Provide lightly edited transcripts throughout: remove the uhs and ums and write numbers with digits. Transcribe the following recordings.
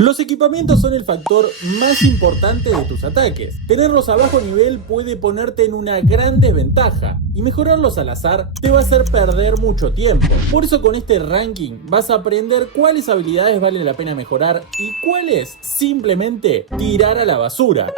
Los equipamientos son el factor más importante de tus ataques. Tenerlos a bajo nivel puede ponerte en una gran desventaja y mejorarlos al azar te va a hacer perder mucho tiempo. Por eso con este ranking vas a aprender cuáles habilidades vale la pena mejorar y cuáles simplemente tirar a la basura.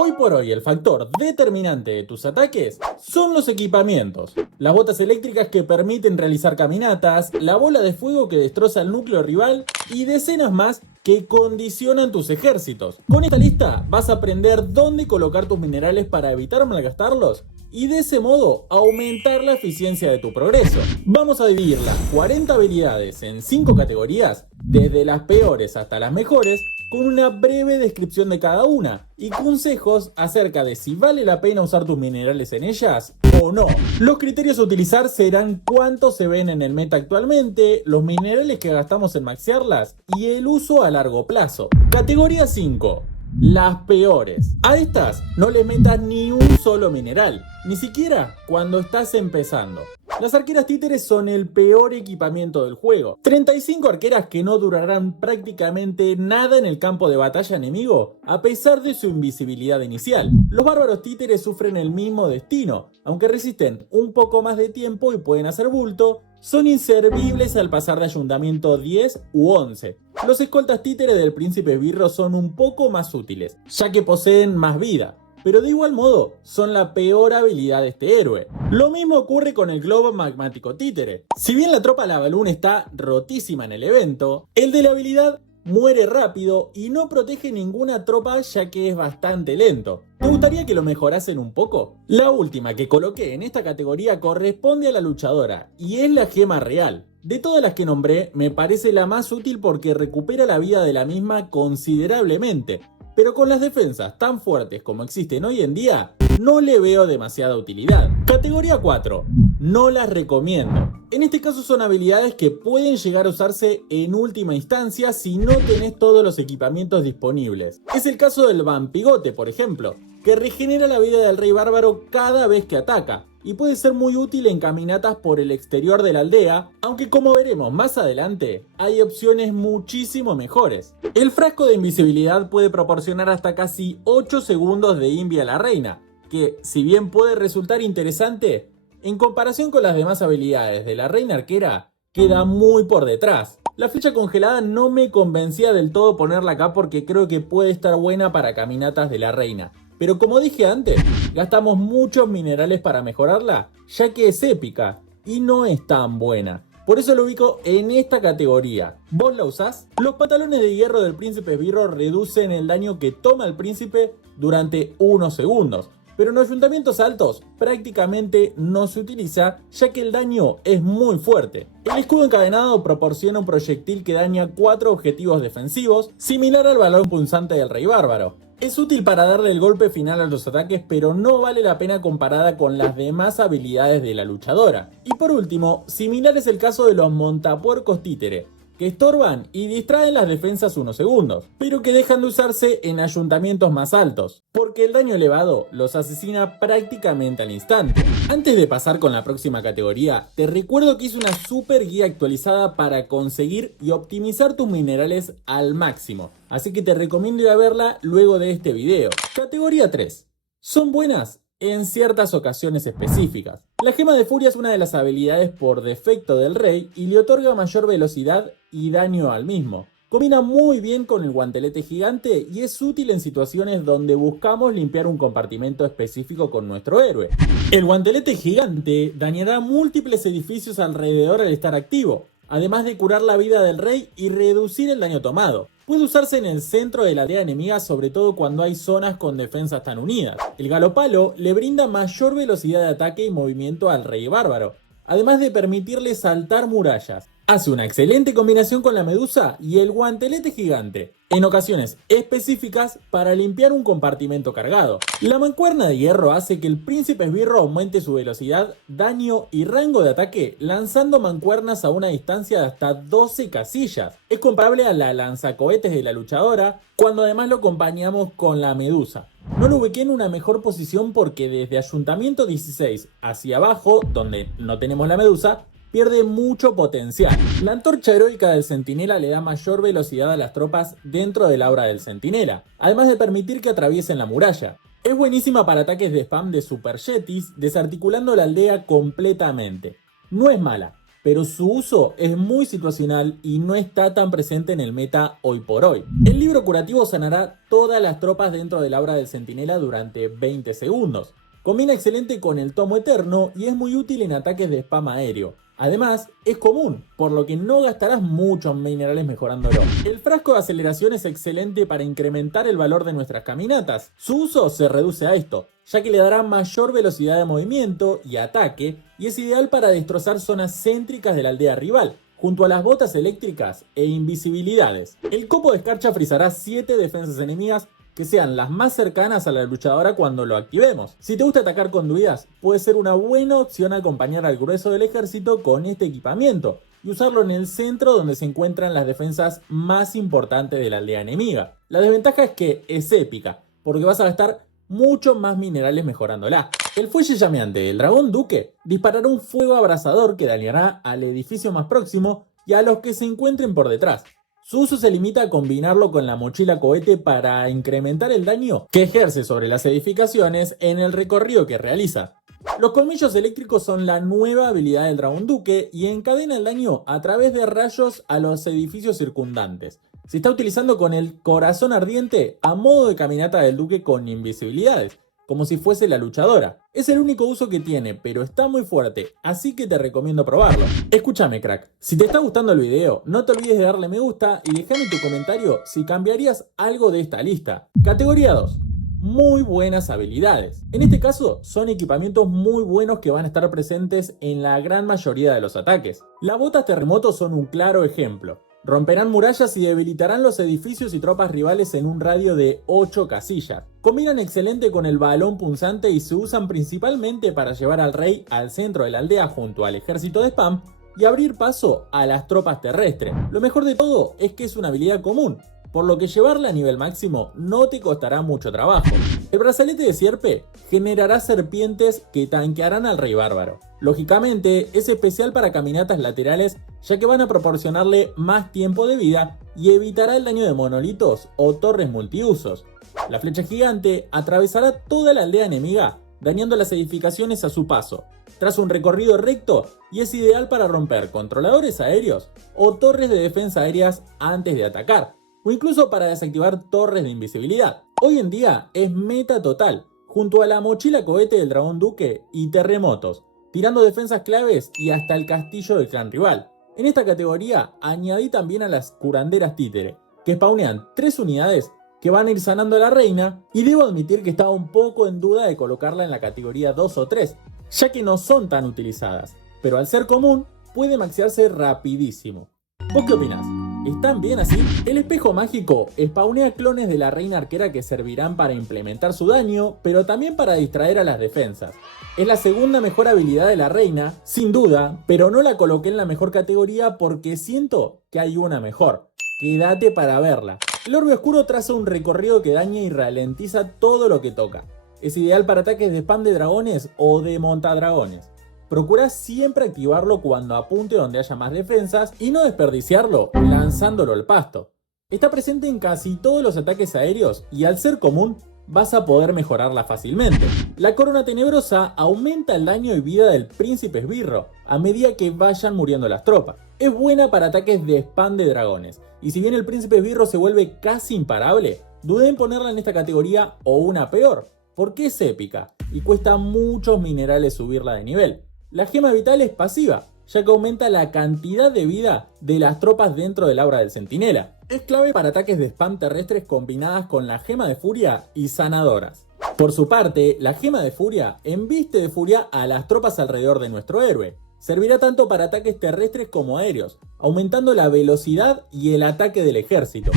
Hoy por hoy el factor determinante de tus ataques son los equipamientos. Las botas eléctricas que permiten realizar caminatas, la bola de fuego que destroza el núcleo rival y decenas más que condicionan tus ejércitos. Con esta lista vas a aprender dónde colocar tus minerales para evitar malgastarlos y de ese modo aumentar la eficiencia de tu progreso. Vamos a dividir las 40 habilidades en 5 categorías, desde las peores hasta las mejores, con una breve descripción de cada una y consejos acerca de si vale la pena usar tus minerales en ellas o no. Los criterios a utilizar serán cuántos se ven en el meta actualmente, los minerales que gastamos en maxearlas y el uso a largo plazo. Categoría 5. Las peores. A estas no les metas ni un solo mineral, ni siquiera cuando estás empezando. Las arqueras títeres son el peor equipamiento del juego. 35 arqueras que no durarán prácticamente nada en el campo de batalla enemigo, a pesar de su invisibilidad inicial. Los bárbaros títeres sufren el mismo destino, aunque resisten un poco más de tiempo y pueden hacer bulto, son inservibles al pasar de ayuntamiento 10 u 11. Los escoltas títeres del príncipe esbirro son un poco más útiles, ya que poseen más vida, pero de igual modo son la peor habilidad de este héroe. Lo mismo ocurre con el globo magmático títere. Si bien la tropa Lavalún está rotísima en el evento, el de la habilidad muere rápido y no protege ninguna tropa ya que es bastante lento. ¿Te gustaría que lo mejorasen un poco? La última que coloqué en esta categoría corresponde a la luchadora y es la gema real. De todas las que nombré, me parece la más útil porque recupera la vida de la misma considerablemente, pero con las defensas tan fuertes como existen hoy en día, no le veo demasiada utilidad. Categoría 4. No las recomiendo. En este caso son habilidades que pueden llegar a usarse en última instancia si no tenés todos los equipamientos disponibles. Es el caso del vampigote, por ejemplo, que regenera la vida del rey bárbaro cada vez que ataca y puede ser muy útil en caminatas por el exterior de la aldea, aunque como veremos más adelante, hay opciones muchísimo mejores. El frasco de invisibilidad puede proporcionar hasta casi 8 segundos de invi a la reina, que si bien puede resultar interesante, en comparación con las demás habilidades de la reina arquera, queda muy por detrás. La flecha congelada no me convencía del todo ponerla acá porque creo que puede estar buena para caminatas de la reina. Pero como dije antes, gastamos muchos minerales para mejorarla, ya que es épica y no es tan buena. Por eso lo ubico en esta categoría. ¿Vos la usás? Los pantalones de hierro del príncipe esbirro reducen el daño que toma el príncipe durante unos segundos. Pero en ayuntamientos altos prácticamente no se utiliza ya que el daño es muy fuerte. El escudo encadenado proporciona un proyectil que daña 4 objetivos defensivos, similar al balón punzante del rey bárbaro. Es útil para darle el golpe final a los ataques, pero no vale la pena comparada con las demás habilidades de la luchadora. Y por último, similar es el caso de los montapuercos títere, que estorban y distraen las defensas unos segundos, pero que dejan de usarse en ayuntamientos más altos, porque el daño elevado los asesina prácticamente al instante. Antes de pasar con la próxima categoría, te recuerdo que hice una super guía actualizada para conseguir y optimizar tus minerales al máximo, así que te recomiendo ir a verla luego de este video. Categoría 3. Son buenas en ciertas ocasiones específicas. La gema de furia es una de las habilidades por defecto del rey y le otorga mayor velocidad y daño al mismo. Combina muy bien con el guantelete gigante y es útil en situaciones donde buscamos limpiar un compartimento específico con nuestro héroe. El guantelete gigante dañará múltiples edificios alrededor al estar activo, además de curar la vida del rey y reducir el daño tomado. Puede usarse en el centro de la aldea enemiga, sobre todo cuando hay zonas con defensas tan unidas. El galopalo le brinda mayor velocidad de ataque y movimiento al rey bárbaro, además de permitirle saltar murallas. Hace una excelente combinación con la medusa y el guantelete gigante, en ocasiones específicas para limpiar un compartimento cargado. La mancuerna de hierro hace que el príncipe esbirro aumente su velocidad, daño y rango de ataque lanzando mancuernas a una distancia de hasta 12 casillas. Es comparable a la lanzacohetes de la luchadora, cuando además lo acompañamos con la medusa. No lo ubiqué en una mejor posición porque desde ayuntamiento 16 hacia abajo, donde no tenemos la medusa, pierde mucho potencial. La antorcha heroica del centinela le da mayor velocidad a las tropas dentro del aura del centinela, además de permitir que atraviesen la muralla. Es buenísima para ataques de spam de super yetis, desarticulando la aldea completamente. No es mala, pero su uso es muy situacional y no está tan presente en el meta hoy por hoy. El libro curativo sanará todas las tropas dentro del aura del centinela durante 20 segundos. Combina excelente con el tomo eterno y es muy útil en ataques de spam aéreo. Además, es común, por lo que no gastarás muchos minerales mejorándolo. El frasco de aceleración es excelente para incrementar el valor de nuestras caminatas. Su uso se reduce a esto, ya que le dará mayor velocidad de movimiento y ataque, y es ideal para destrozar zonas céntricas de la aldea rival, junto a las botas eléctricas e invisibilidades. El copo de escarcha frizará 7 defensas enemigas que sean las más cercanas a la luchadora cuando lo activemos. Si te gusta atacar con druidas, puede ser una buena opción acompañar al grueso del ejército con este equipamiento y usarlo en el centro donde se encuentran las defensas más importantes de la aldea enemiga. La desventaja es que es épica, porque vas a gastar muchos más minerales mejorándola. El fuelle llameante del dragón duque disparará un fuego abrasador que dañará al edificio más próximo y a los que se encuentren por detrás. Su uso se limita a combinarlo con la mochila cohete para incrementar el daño que ejerce sobre las edificaciones en el recorrido que realiza. Los colmillos eléctricos son la nueva habilidad del dragón duque y encadena el daño a través de rayos a los edificios circundantes. Se está utilizando con el corazón ardiente a modo de caminata del duque con invisibilidades, como si fuese la luchadora. Es el único uso que tiene, pero está muy fuerte, así que te recomiendo probarlo. Escúchame, crack, si te está gustando el video, no te olvides de darle me gusta y dejame tu comentario si cambiarías algo de esta lista. Categoría 2. Muy buenas habilidades. En este caso, son equipamientos muy buenos que van a estar presentes en la gran mayoría de los ataques. Las botas terremoto son un claro ejemplo. Romperán murallas y debilitarán los edificios y tropas rivales en un radio de 8 casillas. Combinan excelente con el balón punzante y se usan principalmente para llevar al rey al centro de la aldea junto al ejército de spam y abrir paso a las tropas terrestres. Lo mejor de todo es que es una habilidad común, por lo que llevarla a nivel máximo no te costará mucho trabajo. El brazalete de sierpe generará serpientes que tanquearán al rey bárbaro. Lógicamente es especial para caminatas laterales ya que van a proporcionarle más tiempo de vida y evitará el daño de monolitos o torres multiusos. La flecha gigante atravesará toda la aldea enemiga dañando las edificaciones a su paso. Traza un recorrido recto y es ideal para romper controladores aéreos o torres de defensa aéreas antes de atacar, o incluso para desactivar torres de invisibilidad. Hoy en día es meta total, junto a la mochila cohete del dragón duque y terremotos, tirando defensas claves y hasta el castillo del clan rival. En esta categoría añadí también a las curanderas títere, que spawnean 3 unidades que van a ir sanando a la reina, y debo admitir que estaba un poco en duda de colocarla en la categoría 2 o 3, ya que no son tan utilizadas, pero al ser común puede maxearse rapidísimo. ¿Vos qué opinás? ¿Están bien así? El espejo mágico spawnea clones de la reina arquera que servirán para implementar su daño, pero también para distraer a las defensas. Es la segunda mejor habilidad de la reina, sin duda, pero no la coloqué en la mejor categoría porque siento que hay una mejor. Quédate para verla. El orbe oscuro traza un recorrido que daña y ralentiza todo lo que toca. Es ideal para ataques de spam de dragones o de montadragones. Procura siempre activarlo cuando apunte donde haya más defensas y no desperdiciarlo lanzándolo al pasto. Está presente en casi todos los ataques aéreos y al ser común vas a poder mejorarla fácilmente. La corona tenebrosa aumenta el daño y vida del príncipe esbirro a medida que vayan muriendo las tropas. Es buena para ataques de spam de dragones y si bien el príncipe esbirro se vuelve casi imparable, dudé en ponerla en esta categoría o una peor, porque es épica y cuesta muchos minerales subirla de nivel. La gema vital es pasiva, ya que aumenta la cantidad de vida de las tropas dentro del aura del centinela. Es clave para ataques de spam terrestres combinadas con la gema de furia y sanadoras. Por su parte, la gema de furia embiste de furia a las tropas alrededor de nuestro héroe. Servirá tanto para ataques terrestres como aéreos, aumentando la velocidad y el ataque del ejército.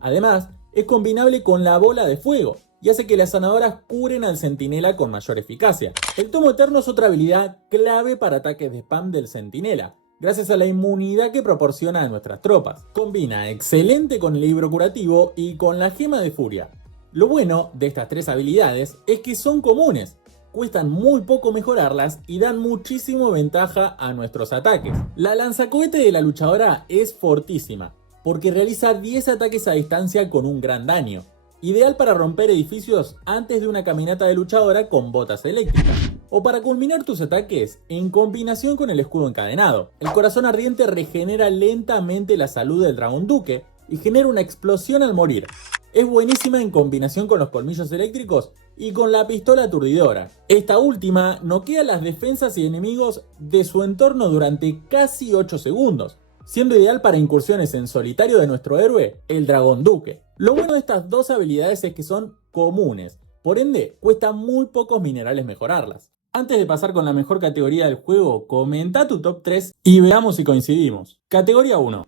Además, es combinable con la bola de fuego y hace que las sanadoras curen al centinela con mayor eficacia. El tomo eterno es otra habilidad clave para ataques de spam del centinela, gracias a la inmunidad que proporciona a nuestras tropas. Combina excelente con el libro curativo y con la gema de furia. Lo bueno de estas 3 habilidades es que son comunes. cuestan muy poco mejorarlas y dan muchísimo ventaja a nuestros ataques. La lanzacohete de la luchadora es fortísima, porque realiza 10 ataques a distancia con un gran daño, ideal para romper edificios antes de una caminata de luchadora con botas eléctricas, o para culminar tus ataques en combinación con el escudo encadenado. El corazón ardiente regenera lentamente la salud del dragón duque y genera una explosión al morir. Es buenísima en combinación con los colmillos eléctricos y con la pistola aturdidora. Esta última noquea las defensas y enemigos de su entorno durante casi 8 segundos, siendo ideal para incursiones en solitario de nuestro héroe, el dragón duque. Lo bueno de estas dos habilidades es que son comunes, por ende cuesta muy pocos minerales mejorarlas. Antes de pasar con la mejor categoría del juego, comenta tu top 3 y veamos si coincidimos. Categoría 1.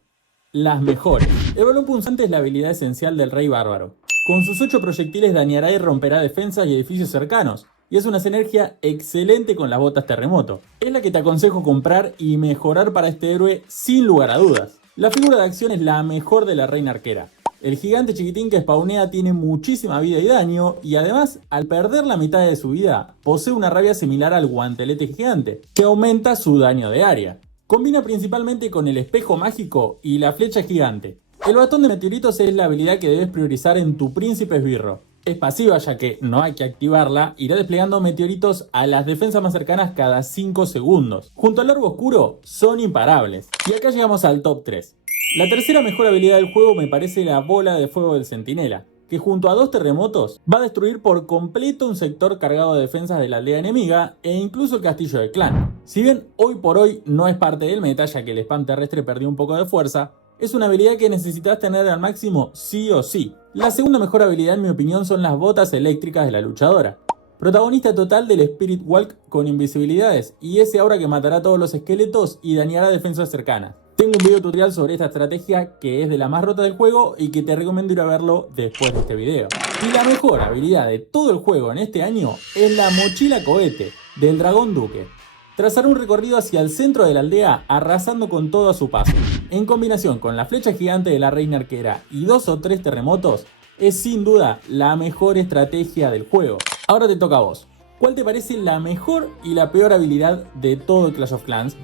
Las mejores. El balón punzante es la habilidad esencial del rey bárbaro. Con sus 8 proyectiles dañará y romperá defensas y edificios cercanos, y es una sinergia excelente con las botas terremoto. Es la que te aconsejo comprar y mejorar para este héroe sin lugar a dudas. La figura de acción es la mejor de la reina arquera. El gigante chiquitín que spawnea tiene muchísima vida y daño, y además, al perder la mitad de su vida, posee una rabia similar al guantelete gigante, que aumenta su daño de área. Combina principalmente con el espejo mágico y la flecha gigante. El bastón de meteoritos es la habilidad que debes priorizar en tu príncipe esbirro. Es pasiva ya que no hay que activarla, irá desplegando meteoritos a las defensas más cercanas cada 5 segundos. Junto al largo oscuro son imparables. Y acá llegamos al top 3. La tercera mejor habilidad del juego me parece la bola de fuego del centinela, que junto a 2 terremotos va a destruir por completo un sector cargado de defensas de la aldea enemiga e incluso el castillo del clan. Si bien hoy por hoy no es parte del meta ya que el spam terrestre perdió un poco de fuerza, es una habilidad que necesitas tener al máximo sí o sí. La segunda mejor habilidad en mi opinión son las botas eléctricas de la luchadora. Protagonista total del Spirit Walk con invisibilidades y ese aura que matará a todos los esqueletos y dañará defensas cercanas. Tengo un video tutorial sobre esta estrategia que es de la más rota del juego y que te recomiendo ir a verlo después de este video. Y la mejor habilidad de todo el juego en este año es la mochila cohete del dragón duque. Trazará un recorrido hacia el centro de la aldea arrasando con todo a su paso. En combinación con la flecha gigante de la reina arquera y 2 o 3 terremotos, es sin duda la mejor estrategia del juego. Ahora te toca a vos. ¿Cuál te parece la mejor y la peor habilidad de todo el Clash of Clans?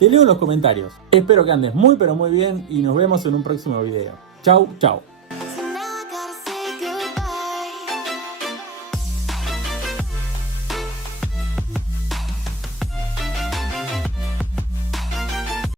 Te leo en los comentarios. Espero que andes muy pero muy bien y nos vemos en un próximo video. Chau, chau.